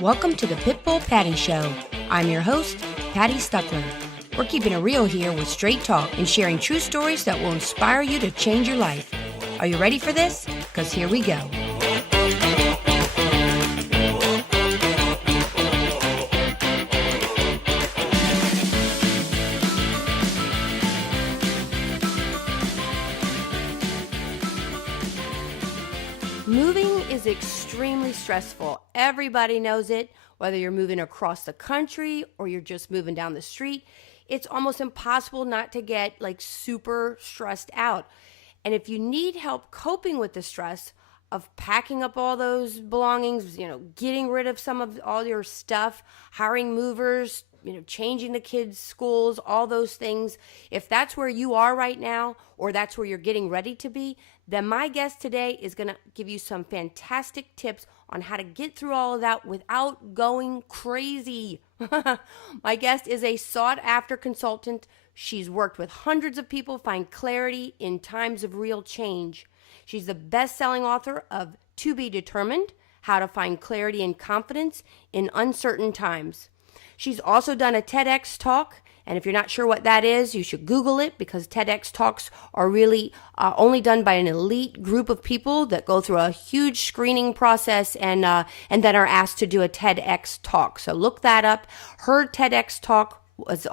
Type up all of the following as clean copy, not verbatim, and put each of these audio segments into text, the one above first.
Welcome to the Pitbull Patti Show. I'm your host, Patti Stuckler. We're keeping it real here with straight talk and sharing true stories that will inspire you to change your life. Are you ready for this? Because here we go. Moving is extremely stressful. Everybody knows it, whether you're moving across the country or you're just moving down the street. It's almost impossible not to get super stressed out. And if you need help coping with the stress of packing up all those belongings, getting rid of some of all your stuff, hiring movers, changing the kids' schools, all those things, if that's where you are right now or that's where you're getting ready to be, then my guest today is going to give you some fantastic tips on how to get through all of that without going crazy. My guest is a sought-after consultant. She's worked with hundreds of people find clarity in times of real change. She's the best-selling author of To Be Determined, How to Find Clarity and Confidence in Uncertain Times. She's also done a TEDx talk, and if you're not sure what that is, you should Google it, because TEDx talks are really only done by an elite group of people that go through a huge screening process and then are asked to do a TEDx talk. So look that up. Her TEDx talk was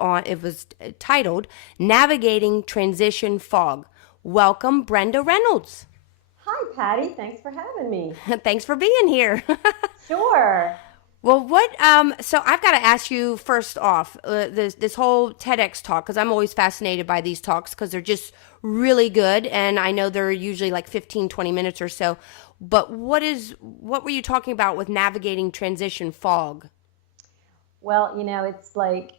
titled Navigating Transition Fog. Welcome, Brenda Reynolds. Hi, Patti. Thanks for having me. Thanks for being here. Sure. Well, so I've got to ask you first off, this whole TEDx talk, because I'm always fascinated by these talks because they're just really good. And I know they're usually 15, 20 minutes or so. But what were you talking about with navigating transition fog? Well, it's like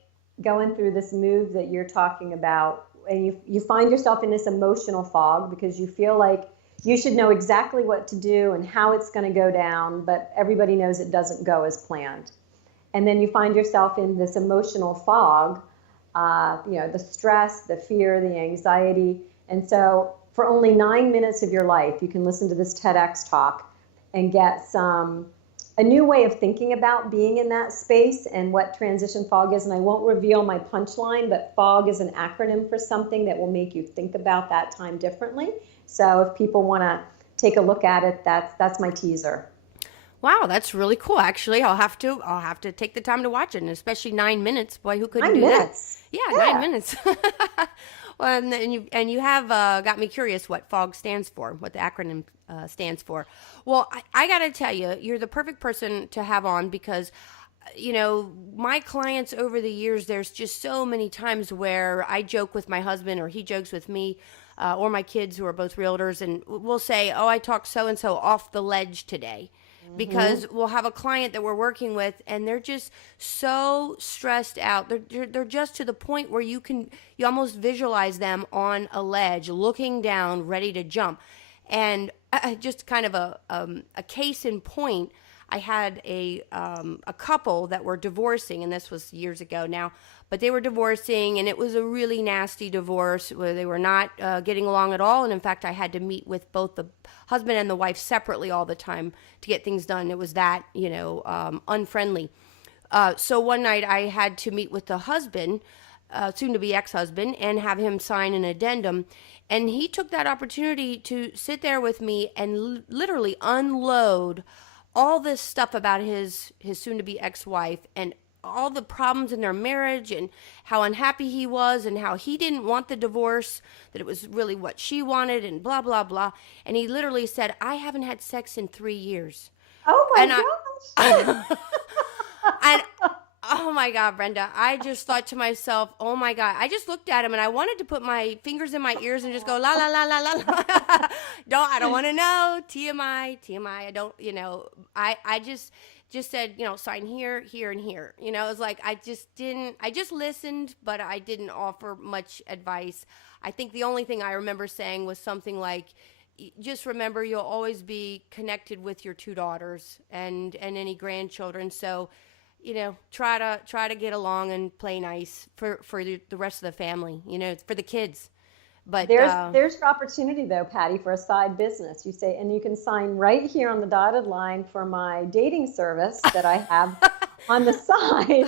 going through this move that you're talking about, and you find yourself in this emotional fog because you feel like you should know exactly what to do and how it's going to go down, but everybody knows it doesn't go as planned. And then you find yourself in this emotional fog, the stress, the fear, the anxiety. And so for only 9 minutes of your life, you can listen to this TEDx talk and get a new way of thinking about being in that space and what transition fog is. And I won't reveal my punchline, but fog is an acronym for something that will make you think about that time differently. So if people want to take a look at it, that's my teaser. Wow, that's really cool. Actually, I'll have to take the time to watch it, and especially 9 minutes. Boy, who couldn't do 9 minutes? That? Yeah, 9 minutes. Well, and you have got me curious what FOG stands for, what the acronym stands for. Well, I got to tell you, you're the perfect person to have on because, my clients over the years, there's just so many times where I joke with my husband or he jokes with me, or my kids who are both realtors, and we'll say, oh, I talked so-and-so off the ledge today. Because we'll have a client that we're working with and they're just so stressed out. They're just to the point where you almost visualize them on a ledge, looking down, ready to jump. And just kind of a case in point, I had a couple that were divorcing, and this was years ago now, but they were divorcing, and it was a really nasty divorce where they were not getting along at all. And in fact, I had to meet with both the husband and the wife separately all the time to get things done. It was that, unfriendly. So one night I had to meet with the husband, soon to be ex-husband, and have him sign an addendum. And he took that opportunity to sit there with me and literally unload all this stuff about his soon-to-be ex-wife and all the problems in their marriage and how unhappy he was and how he didn't want the divorce, that it was really what she wanted and blah, blah, blah. And he literally said, I haven't had sex in 3 years. Oh, my gosh. And oh, my God, Brenda, I just thought to myself, oh, my God. I just looked at him and I wanted to put my fingers in my ears and just go, la, la, la, la, la, la. I don't want to know. TMI. I don't, I just said, sign here, here, and here. It was like I just listened, but I didn't offer much advice. I think the only thing I remember saying was something like, just remember you'll always be connected with your 2 daughters and any grandchildren. So, try to get along and play nice for the rest of the family, for the kids. But There's your opportunity though, Patty, for a side business. You say, and you can sign right here on the dotted line for my dating service that I have on the side. You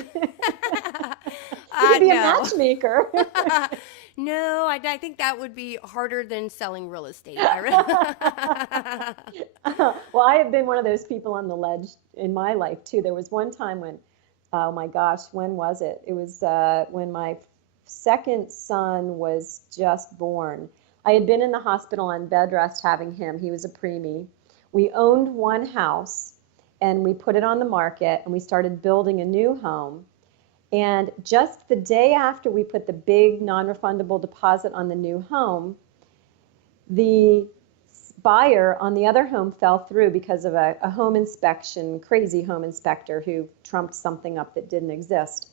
can be a no. matchmaker. No, I think that would be harder than selling real estate. Well, I have been one of those people on the ledge in my life too. There was one time when, oh my gosh, when was it? It was when my second son was just born. I had been in the hospital on bed rest having him. He was a preemie. We owned one house and we put it on the market and we started building a new home. And just the day after we put the big non-refundable deposit on the new home, the buyer on the other home fell through because of a home inspection, crazy home inspector who trumped something up that didn't exist.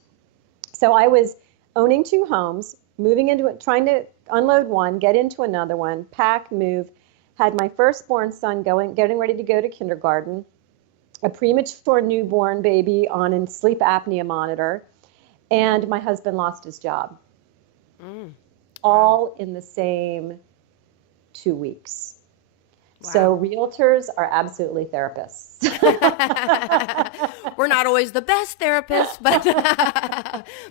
So I was owning two homes, moving into it, trying to unload one, get into another one, pack, move, had my firstborn son getting ready to go to kindergarten, a premature newborn baby on a sleep apnea monitor, and my husband lost his job. All in the same 2 weeks. Wow. So realtors are absolutely therapists. We're not always the best therapists,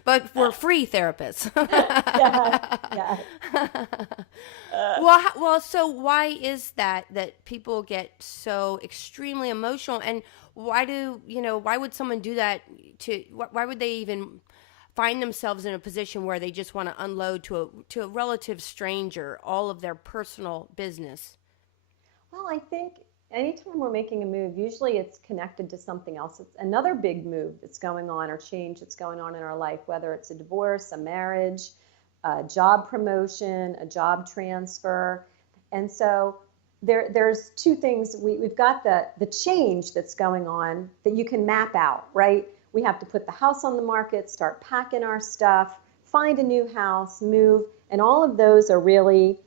but we're free therapists. Yeah. Well, so why is that people get so extremely emotional, and why would someone do that why would they even find themselves in a position where they just want to unload to a relative stranger all of their personal business? Well, I think anytime we're making a move, usually it's connected to something else. It's another big move that's going on or change that's going on in our life, whether it's a divorce, a marriage, a job promotion, a job transfer. And so there's two things. We've got the change that's going on that you can map out, right? We have to put the house on the market, start packing our stuff, find a new house, move, and all of those are really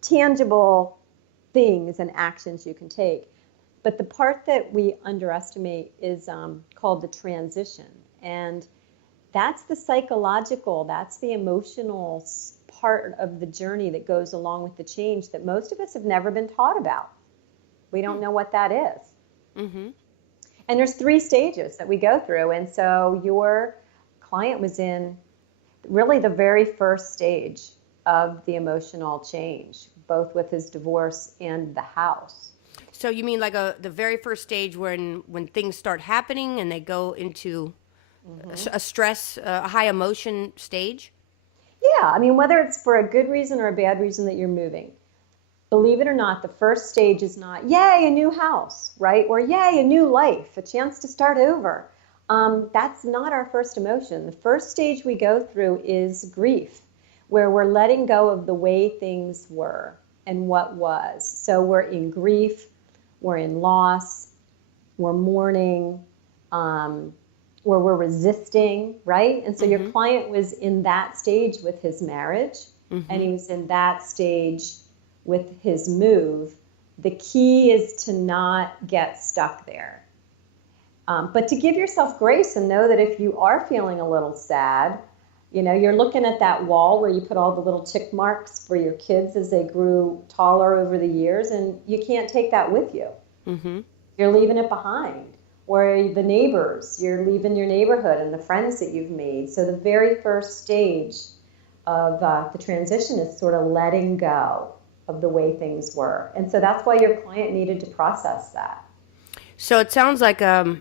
tangible things and actions you can take. But the part that we underestimate is called the transition. And that's the psychological, that's the emotional part of the journey that goes along with the change that most of us have never been taught about. We don't know what that is. Mm-hmm. And there's 3 stages that we go through. And so your client was in really the very first stage of the emotional change, both with his divorce and the house. So you mean like the very first stage when things start happening and they go into a stress, a high emotion stage? Yeah, I mean, whether it's for a good reason or a bad reason that you're moving. Believe it or not, the first stage is not, yay, a new house, right? Or yay, a new life, a chance to start over. That's not our first emotion. The first stage we go through is grief, where we're letting go of the way things were and what was. So we're in grief, we're in loss, we're mourning, where we're resisting, right? And so your client was in that stage with his marriage, and he was in that stage with his move. The key is to not get stuck there. But to give yourself grace and know that if you are feeling a little sad, you're looking at that wall where you put all the little tick marks for your kids as they grew taller over the years, and you can't take that with you. Mm-hmm. You're leaving it behind. Or the neighbors, you're leaving your neighborhood and the friends that you've made. So the very first stage of the transition is sort of letting go of the way things were. And so that's why your client needed to process that. So it sounds like a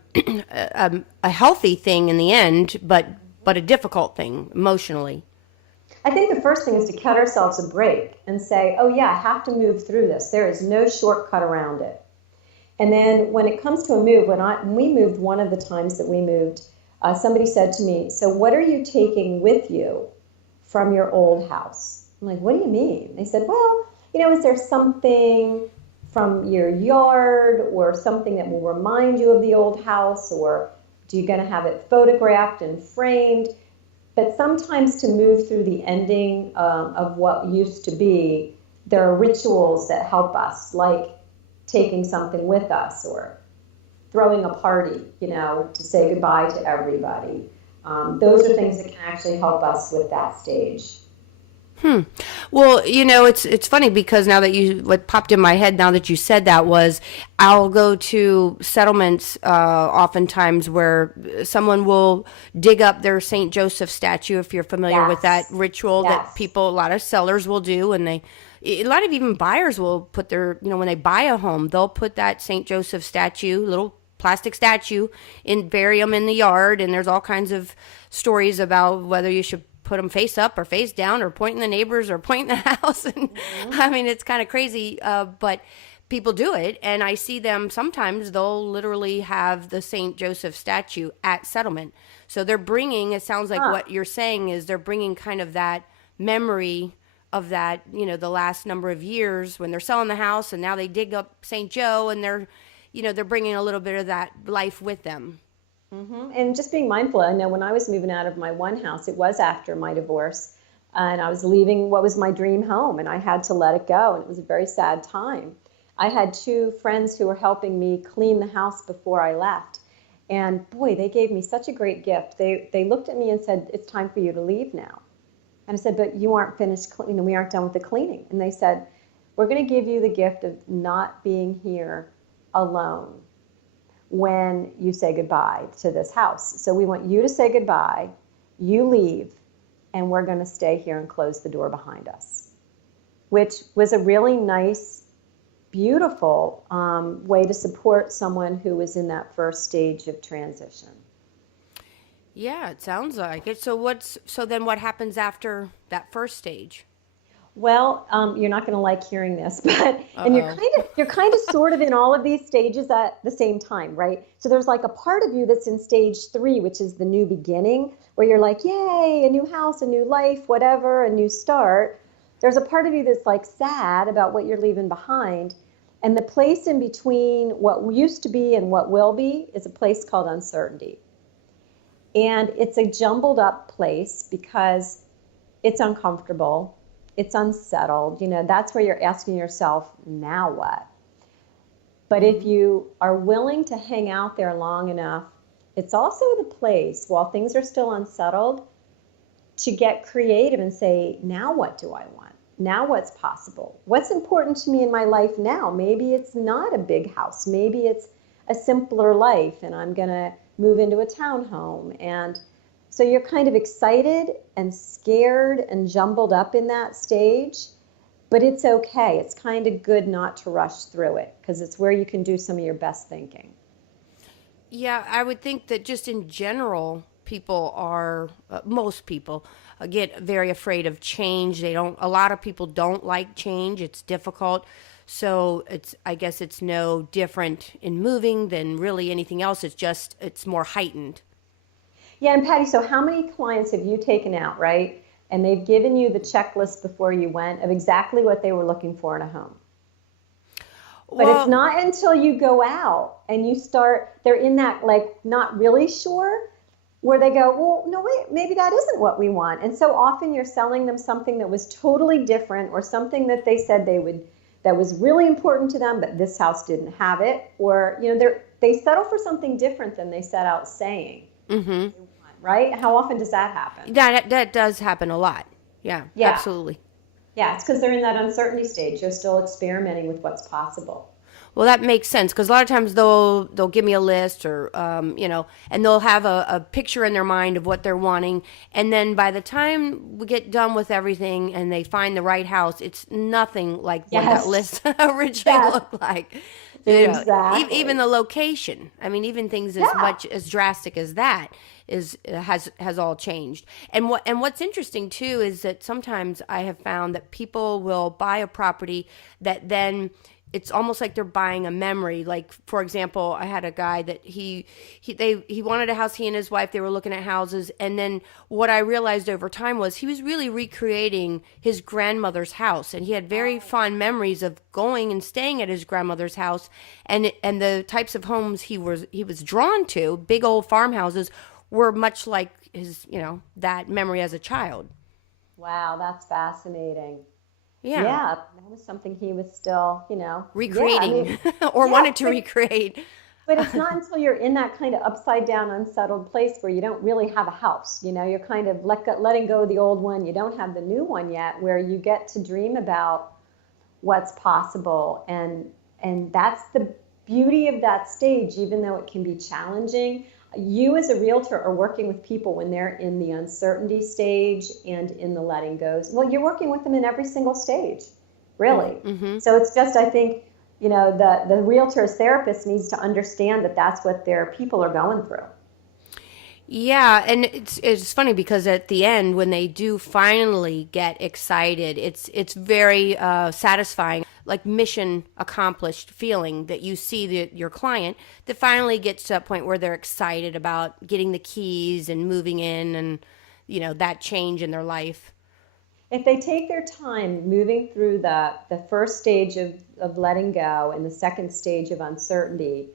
healthy thing in the end, but a difficult thing emotionally. I think the first thing is to cut ourselves a break and say, oh yeah, I have to move through this. There is no shortcut around it. And then when it comes to a move, when we moved, one of the times that we moved, somebody said to me, so what are you taking with you from your old house? I'm like, what do you mean? They said, well, is there something from your yard or something that will remind you of the old house, or do you going to have it photographed and framed? But sometimes to move through the ending of what used to be, there are rituals that help us, like taking something with us or throwing a party, to say goodbye to everybody. Those are things that can actually help us with that stage. Well, it's funny because now that what popped in my head now that you said that was I'll go to settlements oftentimes where someone will dig up their Saint Joseph statue, if you're familiar with that Yes. ritual that Yes. people, a lot of sellers will do, and a lot of even buyers will put their, when they buy a home, they'll put that Saint Joseph statue, little plastic statue, and bury them in the yard. And there's all kinds of stories about whether you should put them face up or face down or pointing the neighbors or pointing the house. And Hmm. I mean, it's kind of crazy, but people do it. And I see them sometimes, they'll literally have the St. Joseph statue at settlement. So they're bringing, it sounds like Huh. what you're saying is they're bringing kind of that memory of that, the last number of years when they're selling the house and now they dig up St. Joe and they're bringing a little bit of that life with them. And just being mindful. I know when I was moving out of my one house, it was after my divorce, and I was leaving what was my dream home, and I had to let it go, and it was a very sad time. I had two friends who were helping me clean the house before I left, and boy, they gave me such a great gift. They looked at me and said, "It's time for you to leave now." And I said, "But you aren't finished cleaning. We aren't done with the cleaning." And they said, "We're going to give you the gift of not being here alone when you say goodbye to this house. So we want you to say goodbye, you leave, and we're going to stay here and close the door behind us," which was a really nice, beautiful way to support someone who was in that first stage of transition. Yeah, it sounds like it. So then what happens after that first stage? Well, you're not going to like hearing this, but and Uh-oh. you're kind of sort of in all of these stages at the same time, right? So there's like a part of you that's in stage 3, which is the new beginning, where you're like, "Yay, a new house, a new life, whatever, a new start." There's a part of you that's like sad about what you're leaving behind, and the place in between what used to be and what will be is a place called uncertainty. And it's a jumbled up place because it's uncomfortable, it's unsettled. That's where you're asking yourself, now what? But if Hmm. you are willing to hang out there long enough, it's also the place, while things are still unsettled, to get creative and say, now what do I want? Now what's possible? What's important to me in my life now? Maybe it's not a big house. Maybe it's a simpler life and I'm going to move into a townhome. And so you're kind of excited and scared and jumbled up in that stage, but it's okay. It's kind of good not to rush through it because it's where you can do some of your best thinking. Yeah, I would think that just in general, people are, most people get very afraid of change. A lot of people don't like change. It's difficult. So I guess it's no different in moving than really anything else. It's more heightened. Yeah, and Patty, so how many clients have you taken out, right? And they've given you the checklist before you went of exactly what they were looking for in a home. But it's Well, not until you go out and you start, they're in that like not really sure, where they go, well, no, wait, maybe that isn't what we want. And so often you're selling them something that was totally different or something that they said they would, that was really important to them, but this house didn't have it. Or, they settle for something different than they set out saying, mm-hmm. right? How often does that happen? That does happen a lot. Yeah, Yeah. absolutely. Yeah, it's because they're in that uncertainty stage. They're still experimenting with what's possible. Well, that makes sense because a lot of times they'll give me a list or and they'll have a picture in their mind of what they're wanting, and then by the time we get done with everything and they find the right house, it's nothing like what that Yes, list originally yes, looked like. Even exactly. the location. I mean, even things as Yeah. much as drastic as that has all changed. And what's interesting too is that sometimes I have found that people will buy a property that then it's almost like they're buying a memory. Like for example, I had a guy that he wanted a house. He and his wife, they were looking at houses, and then what I realized over time was he was really recreating his grandmother's house, and he had very fond memories of going and staying at his grandmother's house, and the types of homes he was drawn to, big old farmhouses, were much like his that memory as a child. Wow, that's fascinating. Yeah, Yeah, that was something he was still, yeah, I recreating mean, or yeah, wanted to but recreate. But it's not until you're in that kind of upside down, unsettled place where you don't really have a house. You're kind of letting go of the old one. You don't have the new one yet, where you get to dream about what's possible. And that's the beauty of that stage, even though it can be challenging. You as a realtor are working with people when they're in the uncertainty stage and in the letting goes. Well, you're working with them in every single stage, really. Mm-hmm. So it's just, I think, the realtor's therapist needs to understand that that's what their people are going through. Yeah, and it's funny because at the end, when they do finally get excited, it's very satisfying, like mission accomplished feeling that you see your client that finally gets to that point where they're excited about getting the keys and moving in, and that change in their life. If they take their time moving through the first stage of letting go and the second stage of uncertainty,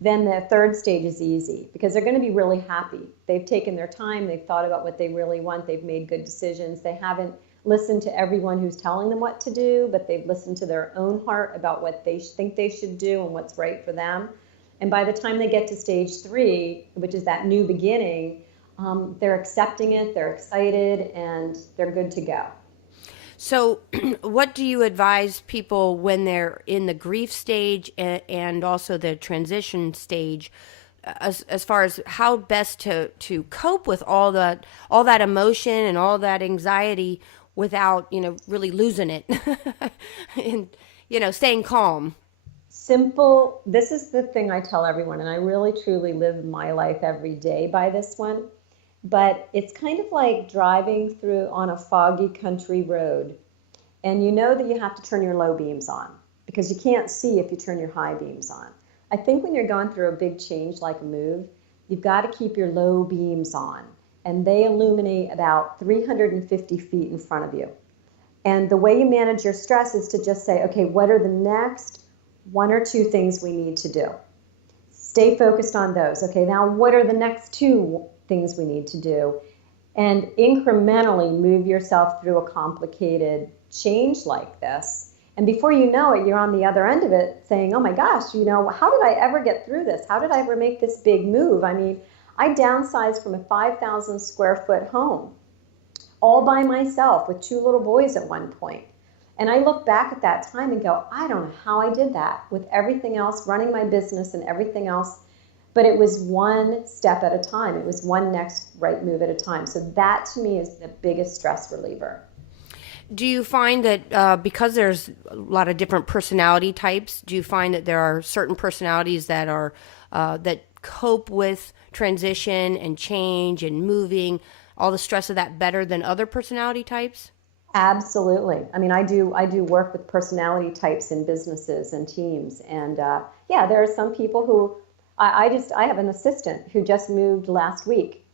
then the third stage is easy because they're going to be really happy. They've taken their time. They've thought about what they really want. They've made good decisions. They haven't listened to everyone who's telling them what to do, but they've listened to their own heart about what they think they should do and what's right for them. And by the time they get to stage 3, which is that new beginning, they're accepting it, they're excited, and they're good to go. So, what do you advise people when they're in the grief stage and also the transition stage, as far as how best to cope with all that emotion and all that anxiety without really losing it, and staying calm? Simple. This is the thing I tell everyone, and I really truly live my life every day by this one. But it's kind of like driving through on a foggy country road, and you know that you have to turn your low beams on because you can't see if you turn your high beams on. I think when you're going through a big change like a move, you've got to keep your low beams on, and they illuminate about 350 feet in front of you. And the way you manage your stress is to just say, okay, what are the next 1 or 2 things we need to do? Stay focused on those. Okay, now what are the next 2 things we need to do? And incrementally move yourself through a complicated change like this. And before you know it, you're on the other end of it saying, oh my gosh, how did I ever get through this? How did I ever make this big move? I mean, I downsized from a 5,000 square foot home all by myself with 2 little boys at one point. And I look back at that time and go, I don't know how I did that with everything else, running my business and everything else. But it was one step at a time. It was one next right move at a time. So that to me is the biggest stress reliever. Do you find that because there's a lot of different personality types, do you find that there are certain personalities that are that cope with transition and change and moving, all the stress of that better than other personality types? Absolutely. I mean, I do work with personality types in businesses and teams, and there are some people who I have an assistant who just moved last week,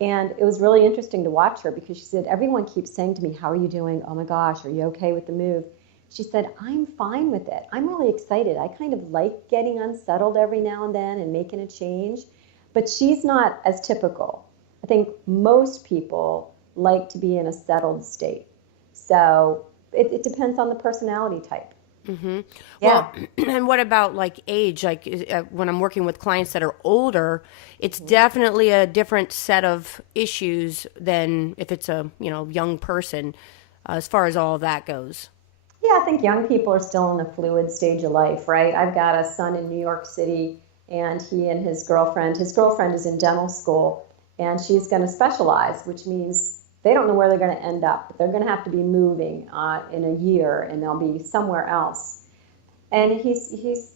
and it was really interesting to watch her because she said, everyone keeps saying to me, how are you doing? Oh my gosh, are you okay with the move? She said, I'm fine with it. I'm really excited. I kind of like getting unsettled every now and then and making a change, but she's not as typical. I think most people like to be in a settled state. So it depends on the personality type. Mm-hmm. Yeah. Well, and what about like age? Like when I'm working with clients that are older, it's definitely a different set of issues than if it's a young person, as far as all of that goes. Yeah, I think young people are still in a fluid stage of life, right? I've got a son in New York City, and he and his girlfriend is in dental school, and she's going to specialize, which means they don't know where they're going to end up. They're going to have to be moving in a year, and they'll be somewhere else. And he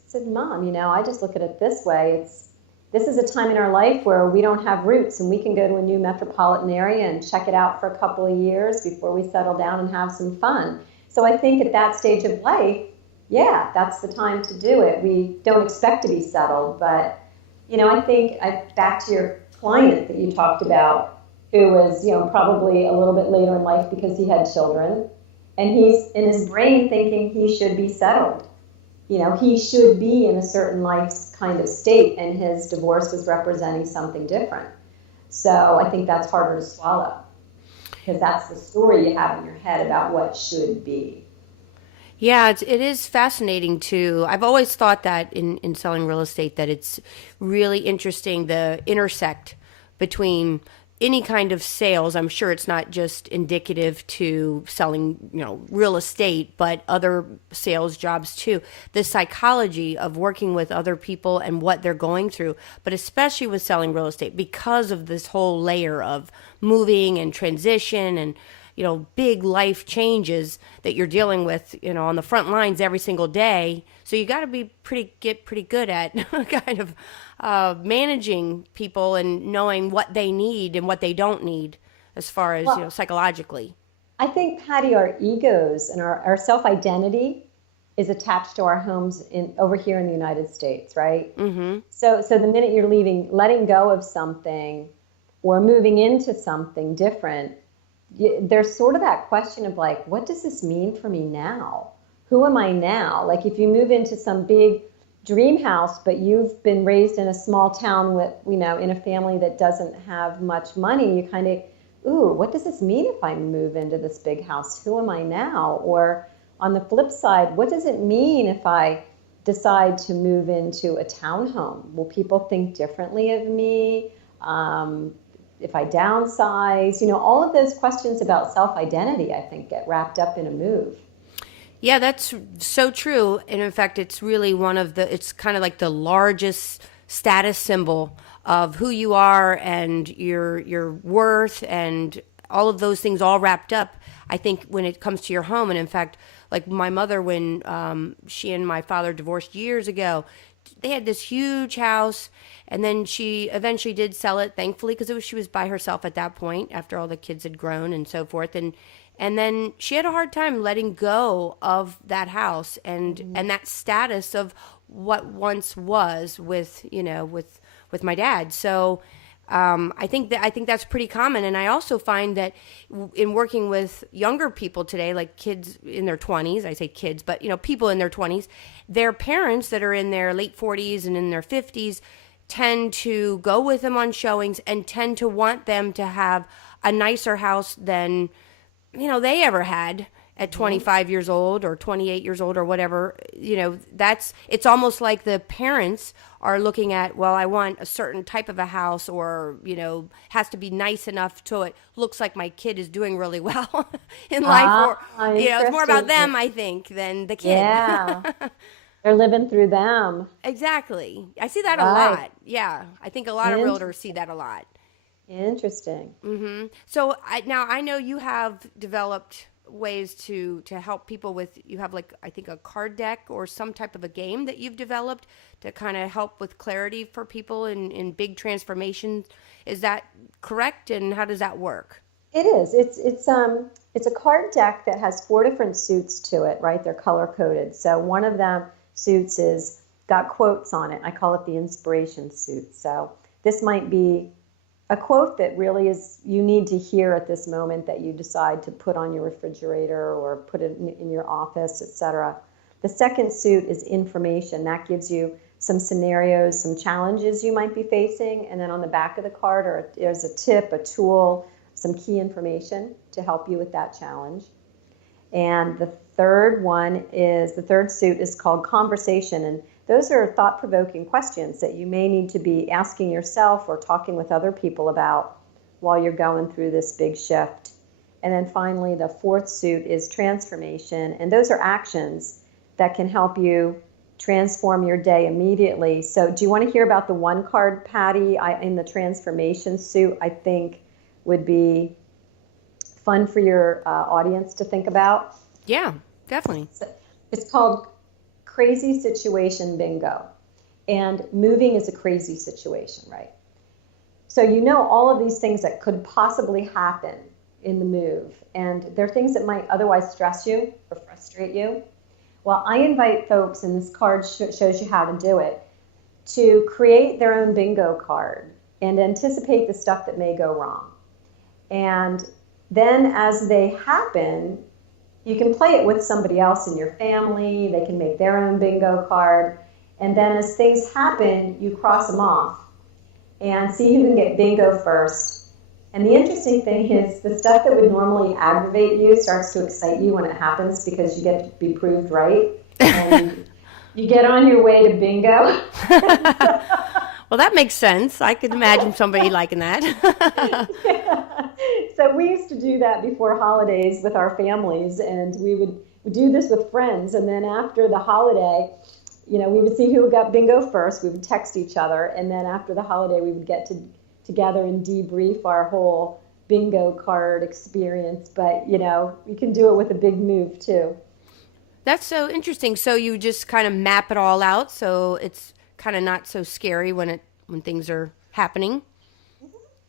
said, Mom, I just look at it this way. This is a time in our life where we don't have roots, and we can go to a new metropolitan area and check it out for a couple of years before we settle down and have some fun. So I think at that stage of life, yeah, that's the time to do it. We don't expect to be settled, but, I think back to your client that you talked about, who was, probably a little bit later in life because he had children, and he's in his brain thinking he should be settled. He should be in a certain life kind of state, and his divorce was representing something different. So I think that's harder to swallow because that's the story you have in your head about what should be. Yeah, it is fascinating too. I've always thought that in selling real estate that it's really interesting the intersect between any kind of sales. I'm sure it's not just indicative to selling, real estate, but other sales jobs too. The psychology of working with other people and what they're going through, but especially with selling real estate because of this whole layer of moving and transition and big life changes that you're dealing with, on the front lines every single day. So you got to get pretty good at kind of managing people and knowing what they need and what they don't need as far as, Well, psychologically. I think, Patty, our egos and our self identity is attached to our homes in over here in the United States, right? Mm-hmm. So the minute you're leaving, letting go of something or moving into something different, there's sort of that question of like, what does this mean for me now? Who am I now? Like if you move into some big dream house, but you've been raised in a small town with, in a family that doesn't have much money, you kind of, ooh, what does this mean if I move into this big house? Who am I now? Or on the flip side, what does it mean if I decide to move into a townhome? Will people think differently of me? If I downsize, all of those questions about self-identity, I think, get wrapped up in a move. Yeah, that's so true. And in fact, it's really it's kind of like the largest status symbol of who you are and your worth and all of those things all wrapped up. I think when it comes to your home, and in fact, like my mother, when she and my father divorced years ago, they had this huge house, and then she eventually did sell it, thankfully, because she was by herself at that point after all the kids had grown and so forth. And then she had a hard time letting go of that house and that status of what once was with my dad. So I think that's pretty common, and I also find that in working with younger people today, like kids in their 20s, I say kids, but people in their 20s, their parents that are in their late 40s and in their 50s tend to go with them on showings and tend to want them to have a nicer house than they ever had at 25 years old or 28 years old or whatever. It's almost like the parents are looking at, well, I want a certain type of a house, or has to be nice enough so it looks like my kid is doing really well in life, or it's more about Interesting. them, I think, than the kid. Yeah, they're living through them. Exactly. I see that a Right. lot. Yeah, I think a lot of realtors see Interesting. that a lot. Interesting. So now I know you have developed ways to help people with. You have, like, I think, a card deck or some type of a game that you've developed to kind of help with clarity for people in big transformations. Is that correct? And how does that work? It is. It's a card deck that has four different suits to it, right? They're color coded. So one of them suits is got quotes on it. I call it the inspiration suit. So this might be a quote that really is you need to hear at this moment that you decide to put on your refrigerator or put it in your office, etc. The second suit is information. That gives you some scenarios, some challenges you might be facing, and then on the back of the card there's a tip, a tool, some key information to help you with that challenge. And the third suit is called conversation, and those are thought-provoking questions that you may need to be asking yourself or talking with other people about while you're going through this big shift. And then finally, the fourth suit is transformation, and those are actions that can help you transform your day immediately. So do you want to hear about the one card, Patty, in the transformation suit? I think would be fun for your audience to think about. Yeah, definitely. So it's called Crazy Situation Bingo. And moving is a crazy situation, right? So all of these things that could possibly happen in the move. And they're things that might otherwise stress you or frustrate you. Well, I invite folks, and this card shows you how to do it, to create their own bingo card and anticipate the stuff that may go wrong. And then as they happen, you can play it with somebody else in your family. They can make their own bingo card. And then as things happen, you cross them off and see who can get bingo first. And the interesting thing is the stuff that would normally aggravate you starts to excite you when it happens because you get to be proved right. And you get on your way to bingo. Well, that makes sense. I could imagine somebody liking that. Yeah. So we used to do that before holidays with our families, and we would do this with friends. And then after the holiday, we would see who got bingo first. We would text each other, and then after the holiday, we would get together and debrief our whole bingo card experience. But you can do it with a big move too. That's so interesting. So you just kind of map it all out, so it's kind of not so scary when things are happening.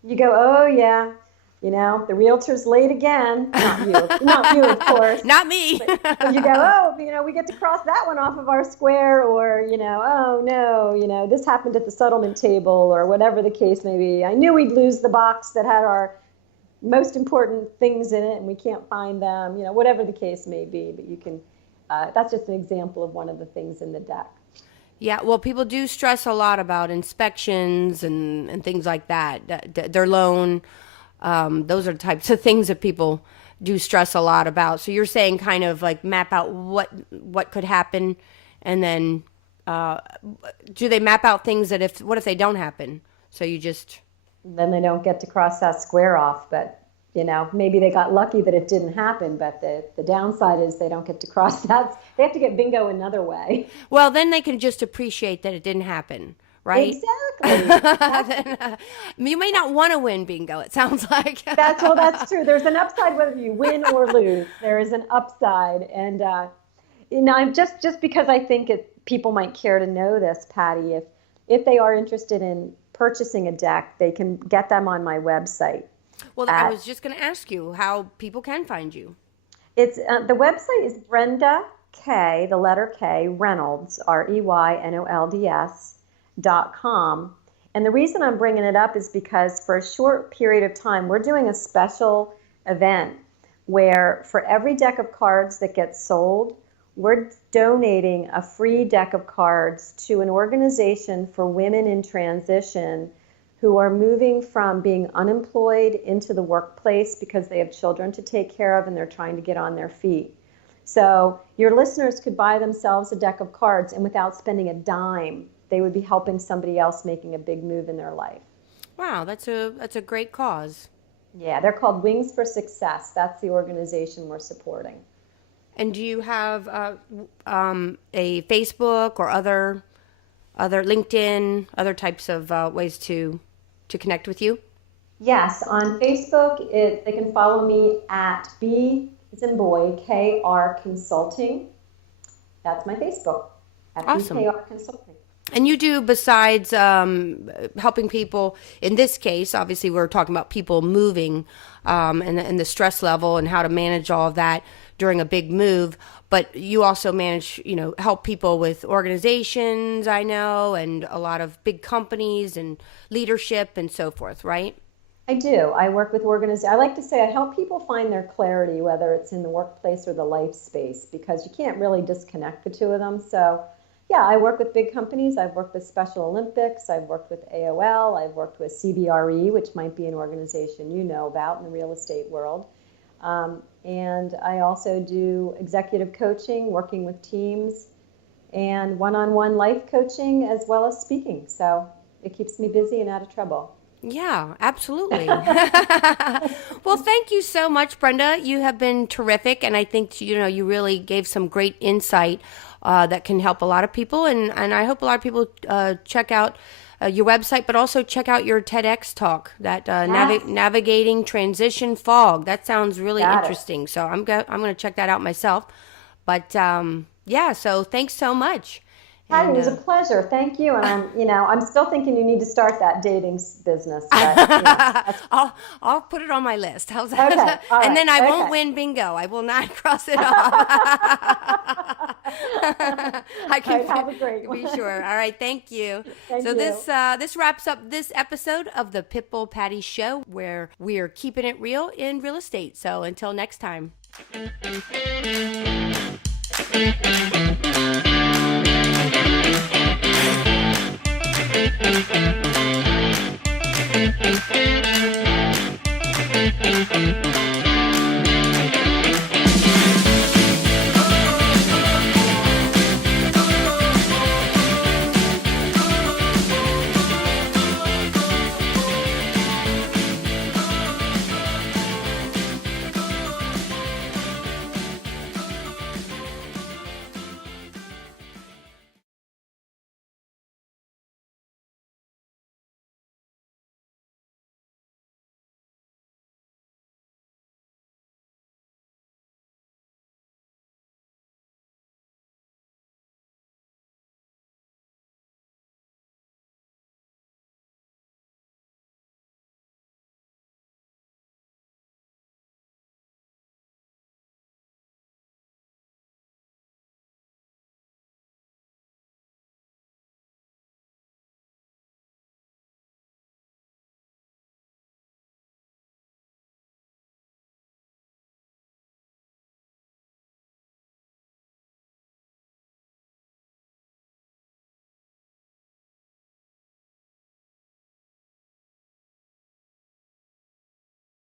You go, oh yeah, the realtor's late again. Not you, of course. Not me. But you go, oh, we get to cross that one off of our square, or oh no, this happened at the settlement table, or whatever the case may be. I knew we'd lose the box that had our most important things in it, and we can't find them. Whatever the case may be, but you can. That's just an example of one of the things in the deck. Yeah, well, people do stress a lot about inspections and things like that. Their loan, those are the types of things that people do stress a lot about. So you're saying kind of like map out what could happen, and then do they map out things that what if they don't happen? So you just... Then they don't get to cross that square off, but maybe they got lucky that it didn't happen, but the downside is they don't get to cross that. They have to get bingo another way. Well, then they can just appreciate that it didn't happen, right? Exactly. You may not want to win bingo, it sounds like. That's true. There's an upside whether you win or lose. There is an upside. And, I'm just because I think people might care to know this, Patti, if they are interested in purchasing a deck, they can get them on my website. Well, I was just going to ask you how people can find you. It's the website is Brenda K, the letter K, Reynolds, REYNOLDS.com. And the reason I'm bringing it up is because for a short period of time, we're doing a special event where for every deck of cards that gets sold, we're donating a free deck of cards to an organization for women in transition who are moving from being unemployed into the workplace because they have children to take care of and they're trying to get on their feet. So your listeners could buy themselves a deck of cards, and without spending a dime, they would be helping somebody else making a big move in their life. Wow, that's a great cause. Yeah, they're called Wings for Success. That's the organization we're supporting. And do you have a Facebook or other LinkedIn, other types of ways to connect with you? Yes, on Facebook, they can follow me at B as in boy, KR Consulting. That's my Facebook. At awesome. BKR Consulting. And you do, besides helping people, in this case, obviously we're talking about people moving and the stress level and how to manage all of that during a big move, but you also manage, help people with organizations, I know, and a lot of big companies and leadership and so forth, right? I do. I work with organizations. I like to say I help people find their clarity, whether it's in the workplace or the life space, because you can't really disconnect the two of them. So, yeah, I work with big companies. I've worked with Special Olympics. I've worked with AOL. I've worked with CBRE, which might be an organization you know about in the real estate world. And I also do executive coaching, working with teams, and one-on-one life coaching, as well as speaking. So it keeps me busy and out of trouble. Yeah, absolutely. Well, thank you so much, Brenda. You have been terrific, and I think you really gave some great insight that can help a lot of people, and I hope a lot of people check out your website, but also check out your TEDx talk, that navigating transition fog. That sounds really interesting. So I'm going to check that out myself. But yeah, so thanks so much. Patti, it was a pleasure. Thank you. And I'm still thinking you need to start that dating business. But, I'll put it on my list. How's that? Okay. And then I won't win bingo. I will not cross it off. I can have a great one. Be sure. All right. Thank you. Thank you. This wraps up this episode of the Pitbull Patti Show, where we are keeping it real in real estate. So until next time.